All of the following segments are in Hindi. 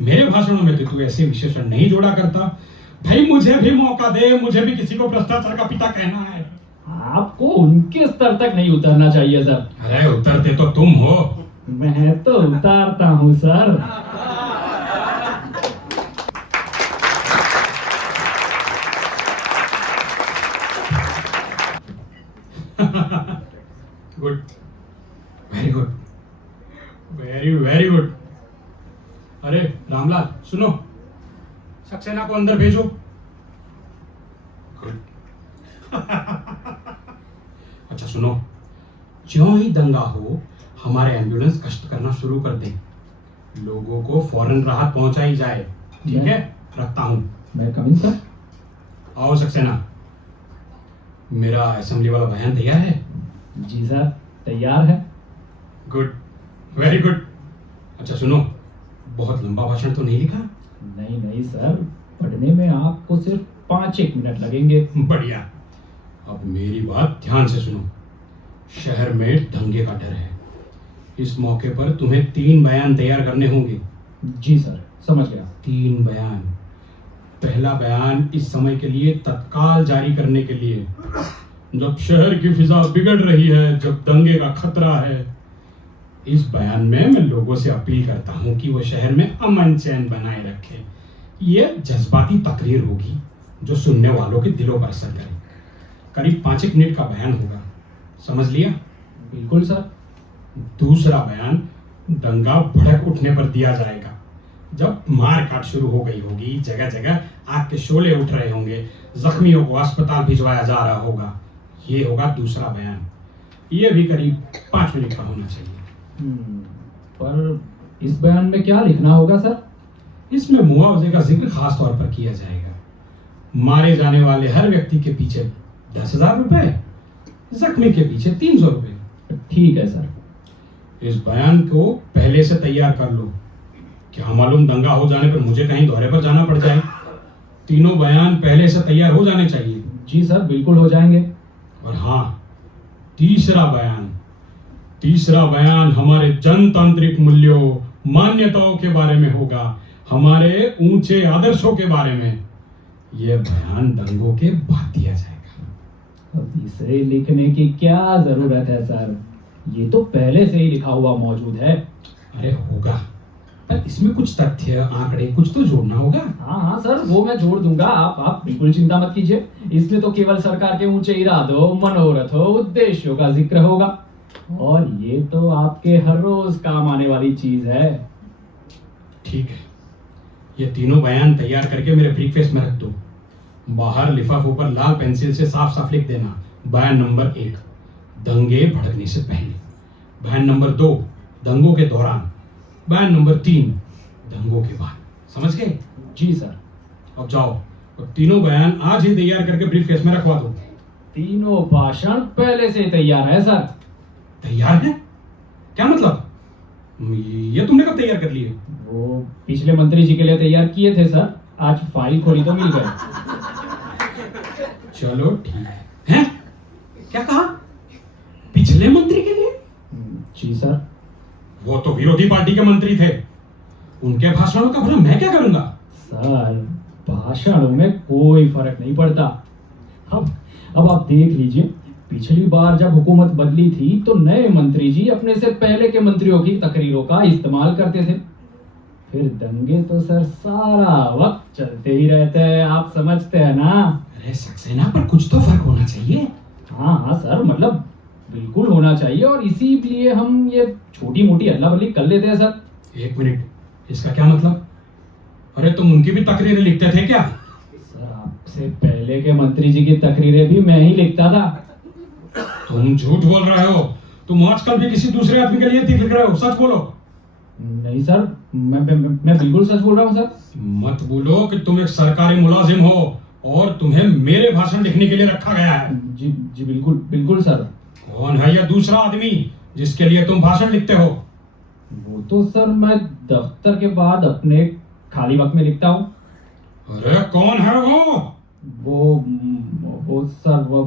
मेरे भाषणों में तो तू ऐसे विशेषण नहीं जोड़ा करता। भाई मुझे भी मौका दे, मुझे भी किसी को भ्रष्टाचार का पिता कहना है। आपको उनके स्तर तक नहीं उतरना चाहिए सर। अरे उतरते तो तुम हो। मैं तो उतारता हूँ sir. Good, very good, very very good. अरे रामलाल सुनो, सक्सेना को अंदर भेजो। गुड। अच्छा सुनो, ज्यों ही दंगा हो हमारे एम्बुलेंस गश्त करना शुरू कर दे, लोगों को फौरन राहत पहुंचाई जाए। ठीक है, रखता हूं। मैं कमिंग सर। आओ सक्सेना, मेरा असेंबली वाला बयान तैयार है? जी सर, तैयार है। Good, very good. अच्छा सुनो, बहुत लंबा भाषण तो नहीं लिखा? नहीं नहीं सर, पढ़ने में आपको सिर्फ 5-1 मिनट लगेंगे। बढ़िया। अब मेरी बात ध्यान से सुनो। शहर में दंगे का डर है। इस मौके पर तुम्हें 3 बयान तैयार करने होंगे। जी सर, समझ गया। 3 बयान। पहला बयान इस समय के लिए तत्काल जारी करने के लिए, जब शहर की फिजा बिगड़ रही है, जब दंगे का खतरा है। इस बयान में मैं लोगों से अपील करता हूं कि वो शहर में अमन चैन बनाए रखें। यह जज्बाती तकरीर होगी जो सुनने वालों के दिलों पर असर करे। करीब 5-1 मिनट का बयान होगा, समझ लिया? बिल्कुल सर। दूसरा बयान दंगा भड़क उठने पर दिया जाएगा, जब मार काट शुरू हो गई होगी, जगह जगह आग के शोले उठ रहे होंगे, जख्मियों को अस्पताल भिजवाया जा रहा होगा। ये होगा दूसरा बयान। ये भी करीब 5 मिनट का होना चाहिए। पर इस बयान में क्या लिखना होगा सर? इसमें मुआवजे का जिक्र खास तौर पर किया जाएगा। मारे जाने वाले हर व्यक्ति के पीछे 10,000 रुपए, जख्मी के पीछे 300 रुपए। ठीक है सर। इस बयान को पहले से तैयार कर लो, क्या मालूम दंगा हो जाने पर मुझे कहीं दौरे पर जाना पड़ जाए। तीनों बयान पहले से तैयार हो जाने चाहिए। जी सर, बिल्कुल हो जाएंगे। और हाँ, तीसरा बयान हमारे जनतांत्रिक मूल्यों, मान्यताओं के बारे में होगा, हमारे ऊंचे आदर्शों के बारे में। यह बयान दंगों के बाद दिया जाएगा। अब इसे लिखने की क्या जरूरत है सर? ये तो पहले से ही लिखा हुआ मौजूद है। अरे होगा, पर इसमें कुछ तथ्य, आंकड़े कुछ तो जोड़ना होगा। हाँ सर, वो मैं जोड़ दूंगा। आप बिल्कुल चिंता मत कीजिए। इसमें तो केवल सरकार के ऊंचे इरादों, मनोरथों, उद्देश्यों का जिक्र होगा। और ये तो आपके हर रोज काम आने वाली चीज है। ठीक है, ये तीनों बयान तैयार करके मेरे ब्रीफकेस में रख दो। बाहर लिफाफों पर लाल पेंसिल से साफ साफ लिख देना, बयान नंबर 1 दंगे भड़कने से पहले, बयान नंबर 2 दंगों के दौरान, बयान नंबर 3 दंगों के बाद। समझ गए? जी सर। अब जाओ और तीनों बयान आज ही तैयार करके ब्रीफकेस में रखवा दो। तीनों भाषण पहले से तैयार है सर। तैयार है? क्या मतलब? ये तुमने कब तैयार कर लिए? वो पिछले मंत्री जी के लिए तैयार किए थे सर। आज फाइल खोली तो मिल गए। चलो ठीक है। हैं? क्या कहा? पिछले मंत्री के लिए? जी सर। वो तो विरोधी पार्टी के मंत्री थे, उनके भाषणों का भला मैं क्या करूंगा? सर, भाषणों में कोई फर्क नहीं पड़ता। अब आप देख लीजिए, पिछली बार जब हुकूमत बदली थी तो नए मंत्री जी अपने से पहले के मंत्रियों की तकरीरों का इस्तेमाल करते थे। फिर दंगे तो सर सारा वक्त चलते ही रहते हैं, आप समझते हैं ना? अरे सक्सेना, पर कुछ तो फर्क होना चाहिए। हाँ सर, मतलब बिल्कुल होना चाहिए। और इसीलिए हम ये छोटी मोटी अदला बदली कर लेते हैं सर। 1 मिनट, इसका क्या मतलब? अरे तुम उनकी भी तकरीरें लिखते थे क्या? सर, आपसे पहले के मंत्री जी की तकरीरें भी मैं ही लिखता था। तुम झूठ बोल रहे हो। तुम आजकल भी किसी दूसरे आदमी के लिए लिख रहे हो, सच बोलो। नहीं सर, मैं बिल्कुल सच बोल रहा हूँ सर। मत बोलो कि तुम एक सरकारी मुलाजिम हो और तुम्हें मेरे भाषण लिखने के लिए रखा गया है। जी बिल्कुल बिल्कुल सर। कौन है यह दूसरा आदमी जिसके लिए तुम भाषण लिखते हो? वो तो सर मैं दफ्तर के बाद अपने खाली वक्त में लिखता हूँ। अरे कौन है वो? वो सर वो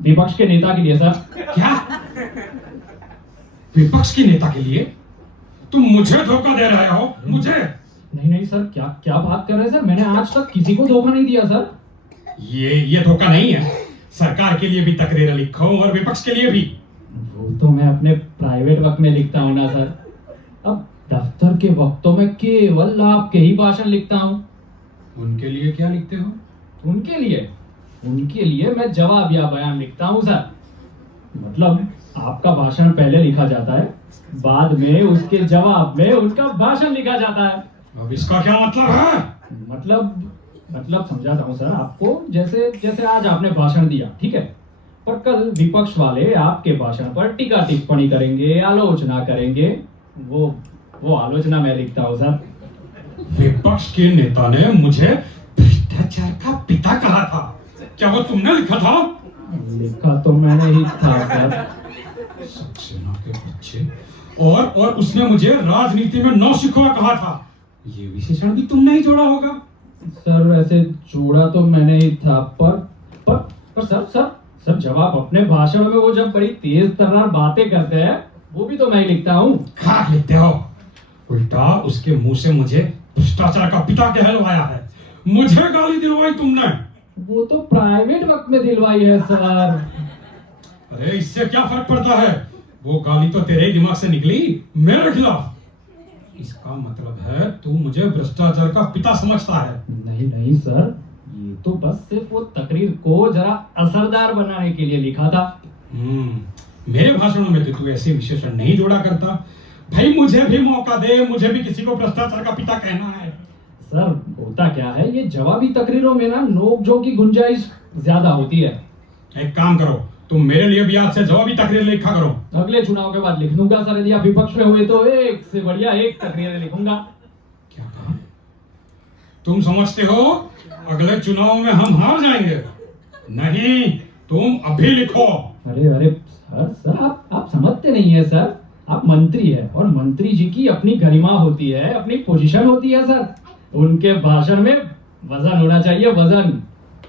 विपक्ष के नेता के लिए सर। क्या? विपक्ष के नेता के लिए? तुम मुझे धोखा दे रहे हो, मुझे। नहीं नहीं सर, क्या क्या बात कर रहे हैं सर? मैंने आज तक किसी को धोखा नहीं दिया सर। ये धोखा नहीं है। सरकार के लिए भी तकरीरें लिखो और विपक्ष के लिए भी। वो तो मैं अपने प्राइवेट वक्त में लिखता हूँ ना सर। अब दफ्तर के वक्तों में केवल आपके ही भाषण लिखता हूँ। उनके लिए क्या लिखते हो? उनके लिए मैं जवाब या बयान लिखता हूँ सर। मतलब आपका भाषण पहले लिखा जाता है, बाद में उसके जवाब में उनका भाषण लिखा जाता है। अब इसका क्या मतलब है? मतलब समझाता हूँ सर आपको। जैसे जैसे आज आपने भाषण दिया, ठीक है, पर कल विपक्ष वाले आपके भाषण पर टीका टिप्पणी करेंगे, आलोचना करेंगे। वो आलोचना मैं लिखता हूँ सर। विपक्ष के नेता ने मुझे भ्रष्टाचार का पिता कहा था, क्या वो तुमने लिखा था? लिखा तो मैंने ही था सर। सक्सेना के बच्चे। और उसने मुझे राजनीति में नौसिखुआ कहा था, ये विशेषण भी तुमने ही जोड़ा होगा। सर ऐसे जोड़ा तो मैंने ही था, पर सर जवाब अपने भाषण में वो जब बड़ी तेज तर्रार बातें करते हैं, वो भी तो मैं ही लिखता हूँ। खाक लिखते हो। उल्टा उसके मुंह से मुझे भ्रष्टाचार का पिता कहलवाया है। मुझे गाली दिलवाई तुमने। वो तो प्राइवेट वक्त में दिलवाई है सर। अरे इससे क्या फर्क पड़ता है? वो गाली तो तेरे दिमाग से निकली मेरे खिलाफ। इसका मतलब है तू मुझे भ्रष्टाचार का पिता समझता है। नहीं सर, ये तो बस सिर्फ वो तकरीर को जरा असरदार बनाने के लिए लिखा था। मेरे भाषणों में तो तू ऐसे विशेषण नहीं जोड़ा करता। भाई मुझे भी मौका दे, मुझे भी किसी को भ्रष्टाचार का पिता कहना है। सर होता क्या है, ये जवाबी तकरीरों में ना नोक-झोंक की गुंजाइश ज्यादा होती है। एक काम करो, तुम मेरे लिए भी आज से जवाबी तकरीर लिखा करो। अगले चुनाव के बाद लिख दूंगा सर। यदि आप विपक्ष में हुए तो एक से बढ़िया एक तकरीरें लिखूंगा। क्या कहा? तुम समझते हो अगले चुनाव में हम हार जाएंगे? नहीं, तुम अभी लिखो। अरे सर आप समझते नहीं है सर। आप मंत्री है और मंत्री जी की अपनी गरिमा होती है, अपनी पोजीशन होती है सर। उनके भाषण में वजन होना चाहिए, वजन।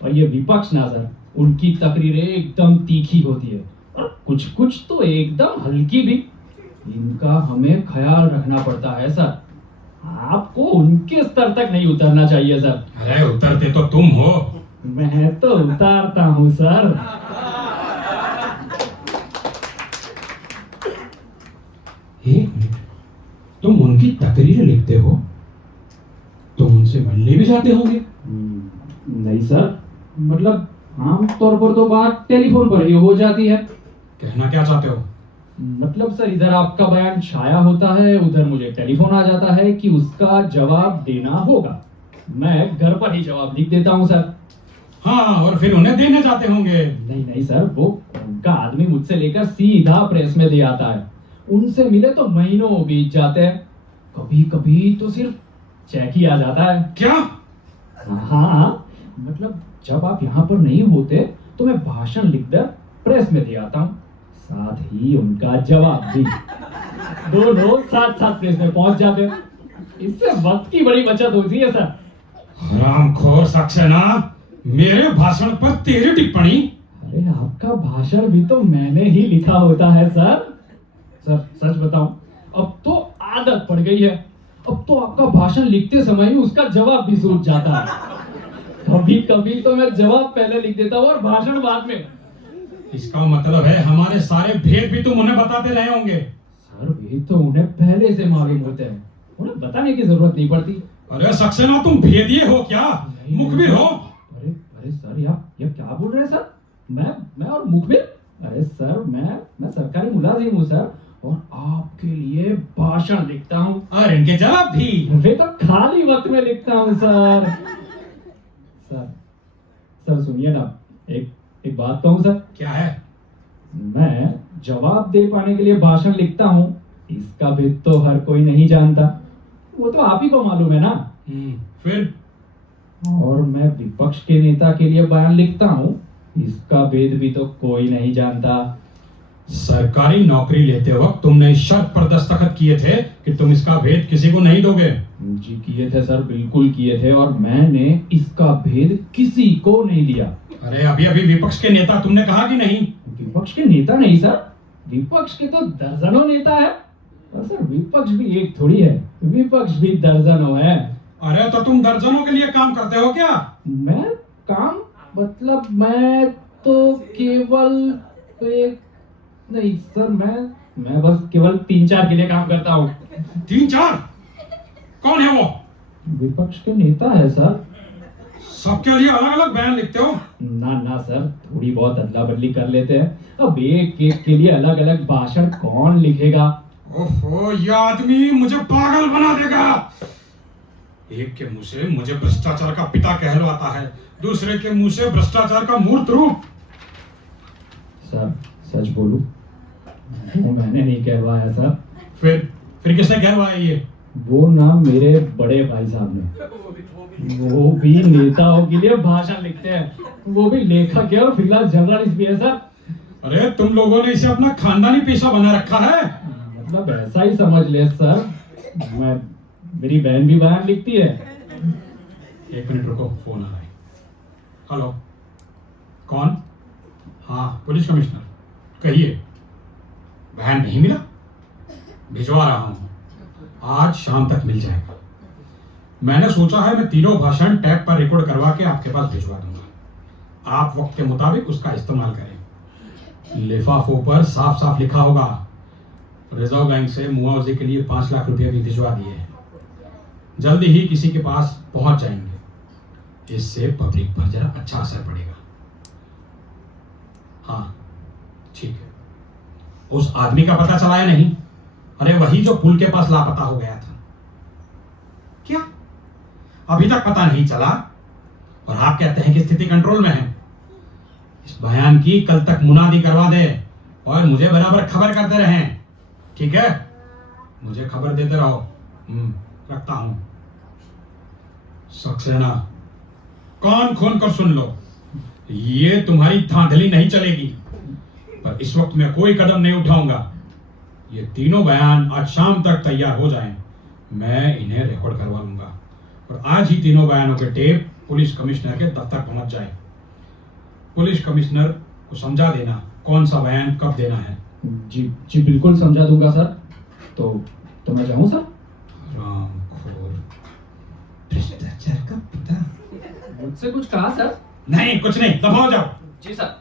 और ये विपक्ष ना सर, उनकी तकरीरें एकदम तीखी होती है और कुछ तो एकदम हल्की भी। इनका हमें ख्याल रखना पड़ता है सर। आपको उनके स्तर तक नहीं उतरना चाहिए सर। अरे उतरते तो तुम हो। मैं तो उतारता हूँ सर। एक मिनट, तुम उनकी तकरीरें लिखते हो, तुम उनसे मिलने भी जाते होंगे? नहीं सर, मतलब आमतौर पर तो बात टेलीफोन पर ही हो जाती है। कहना क्या चाहते हो? मतलब सर, इधर आपका बयान छाया होता है, उधर मुझे टेलीफोन आ जाता है कि उसका जवाब देना होगा। मैं घर पर ही जवाब लिख देता हूँ सर। हाँ, और फिर उन्हें देने जाते होंगे? नहीं सर, वो उनका आदमी मुझसे लेकर सीधा प्रेस में दे आता है। उनसे मिले तो महीनों बीत जाते हैं, कभी कभी तो सिर्फ चेक ही आ जाता है। क्या? हाँ, मतलब जब आप यहाँ पर नहीं होते तो मैं भाषण लिखकर प्रेस में दे आता हूँ, साथ ही उनका जवाब भी। दोनों साथ प्रेस में पहुंच जाते हैं। इससे वक्त की बड़ी बचत होती है सर। हरामखोर सक्सेना, मेरे भाषण पर तेरी टिप्पणी? अरे आपका भाषण भी तो मैंने ही लिखा होता है सर। सच बताऊं, अब तो आदत पड़ गई है। अब तो आपका भाषण लिखते समय ही उसका जवाब भी सूझ जाता है। कभी कभी तो मैं जवाब पहले लिख देता हूँ और भाषण बाद में। इसका मतलब है हमारे सारे भेद भी तुम उन्हें बताते रहे होंगे। सर भेद तो उन्हें पहले से मालूम होते हैं, उन्हें बताने की जरूरत नहीं पड़ती। अरे सक्सेना, तुम भेदिए हो क्या? मुखबिर हो? अरे सर, ये क्या बोल रहे हैं सर? मैं और मुखबिर? अरे सर, मैं सरकारी मुलाजिम हूँ सर, और आपके लिए भाषण लिखता हूँ। और इनके जवाब भी? वे तो खाली वक्त में लिखता हूँ सर। सर सुनिए ना, एक बात कहूँ सर। क्या है? मैं जवाब दे पाने के लिए भाषण लिखता हूँ, इसका भेद तो हर कोई नहीं जानता। वो तो आप ही को मालूम है ना। फिर? और मैं विपक्ष के नेता के लिए बयान लिखता हूँ, इसका भेद भी तो कोई नहीं जानता। सरकारी नौकरी लेते वक्त तुमने इस शर्त पर दस्तखत किए थे कि तुम इसका भेद किसी को नहीं दोगे। जी किए थे सर, बिल्कुल किए थे, और मैंने इसका भेद किसी को नहीं दिया। अरे अभी विपक्ष के नेता तुमने कहा कि नहीं? विपक्ष के नेता नहीं सर, विपक्ष के तो दर्जनों नेता है, और सर विपक्ष भी एक थोड़ी है, विपक्ष भी दर्जनों है। अरे तो तुम दर्जनों के लिए काम करते हो क्या? मैं काम मतलब मैं तो केवल एक नहीं सर, मैं बस केवल 3-4 के लिए काम करता हूँ। 3-4? कौन है वो? विपक्ष के नेता है सर। सबके लिए अलग अलग बयान लिखते हो? ना सर, थोड़ी बहुत अदला बदली कर लेते हैं। अब एक एक के लिए अलग अलग भाषण कौन लिखेगा? ओहो, ये आदमी मुझे पागल बना देगा। एक के मुंह से मुझे भ्रष्टाचार का पिता कहलवाता है, दूसरे के मुंह से भ्रष्टाचार का मूर्त रूप। सर सच बोलूं, वो मैंने नहीं कहलवाया सर। फिर किसने कहलवाया ये? वो ना मेरे बड़े भाई साहब ने, वो भी नेताओं के लिए भाषण लिखते हैं, वो भी लेखक है और फिलहाल जर्नलिस्ट भी है सर। अरे तुम लोगों ने इसे अपना खानदानी पेशा बना रखा है। मतलब ऐसा ही समझ ले सर। मेरी बहन भी बयान लिखती है। 1 मिनट रुको, फोन आ रहा है। हेलो, कौन? हाँ, पुलिस कमिश्नर, कहिए। बयान नहीं मिला? भिजवा रहा हूं, आज शाम तक मिल जाएगा। मैंने सोचा है मैं तीनों भाषण टैप पर रिकॉर्ड करवा के आपके पास भिजवा दूंगा। आप वक्त के मुताबिक उसका इस्तेमाल करें। लिफाफों पर साफ साफ लिखा होगा, रिजर्व बैंक से मुआवजे के लिए 5 लाख रुपए भी भिजवा दिए हैं। जल्दी ही किसी के पास पहुंच जाएंगे, इससे पब्लिक पर जरा अच्छा असर पड़ेगा। हाँ ठीक है। उस आदमी का पता चला है नहीं? अरे वही जो पुल के पास लापता हो गया था। क्या अभी तक पता नहीं चला? और आप कहते हैं कि स्थिति कंट्रोल में है। इस बयान की कल तक मुनादी करवा दे और मुझे बराबर खबर करते रहें, ठीक है? मुझे खबर देते रहो। रखता हूं। सक्सेना, कान खोल कर सुन लो, ये तुम्हारी धांधली नहीं चलेगी। पर इस वक्त मैं कोई कदम नहीं उठाऊंगा। ये तीनों बयान आज शाम तक तैयार हो जाएं, मैं इन्हें रिकॉर्ड करवा लूंगा और आज ही तीनों बयानों के टेप पुलिस कमिश्नर के दफ्तर पहुंच जाए। पुलिस कमिश्नर को समझा देना कौन सा बयान कब देना है। जी बिल्कुल समझा दूंगा सर। तो मैं जाऊं सर? रामखोर, भ्रष्टाचार का पिता। मुझसे कुछ कहा सर? नहीं, कुछ नहीं, दफा हो जाओ। जी सर।